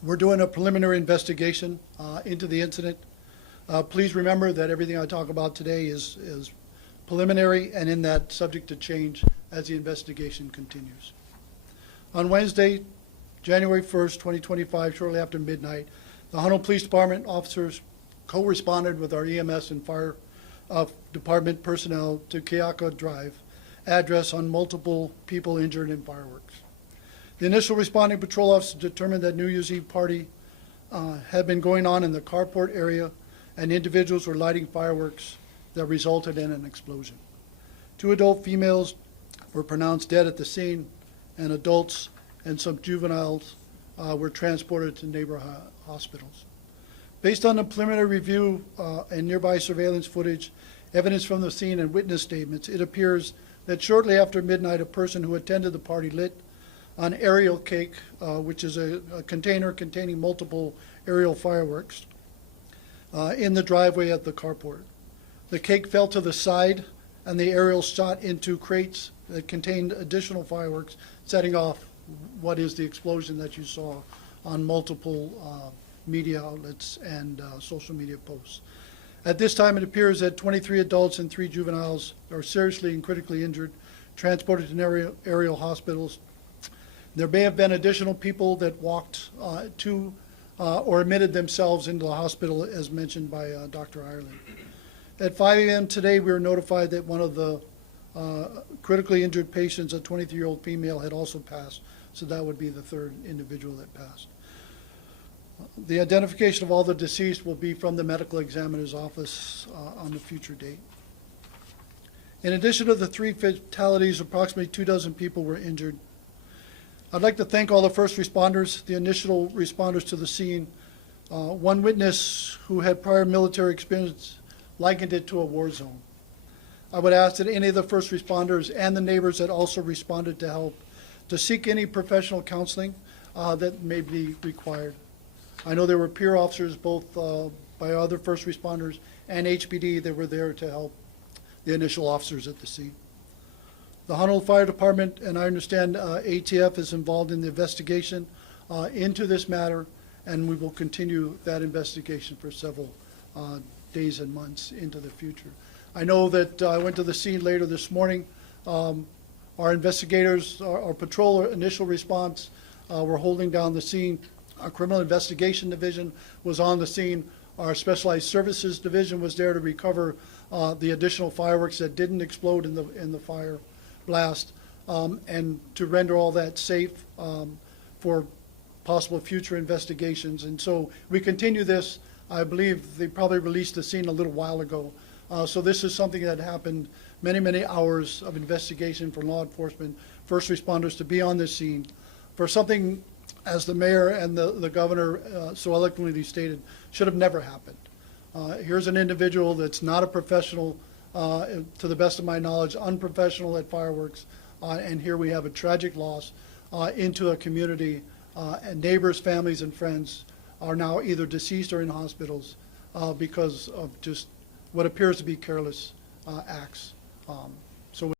We're doing a preliminary investigation into the incident. Please remember that everything I talk about today is preliminary and in that subject to change as the investigation continues. On Wednesday, January 1st, 2025, shortly after midnight, the Honolulu Police Department officers co-responded with our EMS and fire department personnel to Keaka Drive address on multiple people injured in fireworks. The initial responding patrol officer determined that New Year's Eve party had been going on in the carport area and individuals were lighting fireworks that resulted in an explosion. 2 adult females were pronounced dead at the scene, and adults and some juveniles were transported to neighborhood hospitals. Based on the preliminary review and nearby surveillance footage, evidence from the scene and witness statements, it appears that shortly after midnight, a person who attended the party lit an aerial cake, which is a container containing multiple aerial fireworks, in the driveway at the carport. The cake fell to the side, and the aerial shot into crates that contained additional fireworks, setting off what is the explosion that you saw on multiple media outlets and social media posts. At this time, it appears that 23 adults and 3 juveniles are seriously and critically injured, transported to aerial hospitals. There may have been additional people that walked to or admitted themselves into the hospital, as mentioned by Dr. Ireland. At 5 a.m. today, we were notified that one of the critically injured patients, a 23-year-old female, had also passed, so that would be the 3rd individual that passed. The identification of all the deceased will be from the medical examiner's office on a future date. In addition to the 3 fatalities, approximately 24 people were injured. I'd like to thank all the first responders, the initial responders to the scene. One witness who had prior military experience likened it to a war zone. I would ask that any of the first responders and the neighbors that also responded to help to seek any professional counseling that may be required. I know there were peer officers, both by other first responders and HPD, that were there to help the initial officers at the scene. The Honolulu Fire Department, and I understand ATF is involved in the investigation into this matter, and we will continue that investigation for several days and months into the future. I know that I went to the scene later this morning. Our investigators, our patrol initial response, were holding down the scene. Our criminal investigation division was on the scene. Our specialized services division was there to recover the additional fireworks that didn't explode in the fire blast, and to render all that safe for possible future investigations. And so we continue this. I believe they probably released the scene a little while ago. So this is something that happened, many hours of investigation for law enforcement, first responders to be on this scene for something, as the mayor and the governor so eloquently stated, should have never happened. Here's an individual that's not a professional, to the best of my knowledge, unprofessional at fireworks, and here we have a tragic loss into a community, and neighbors, families, and friends are now either deceased or in hospitals because of just what appears to be careless acts.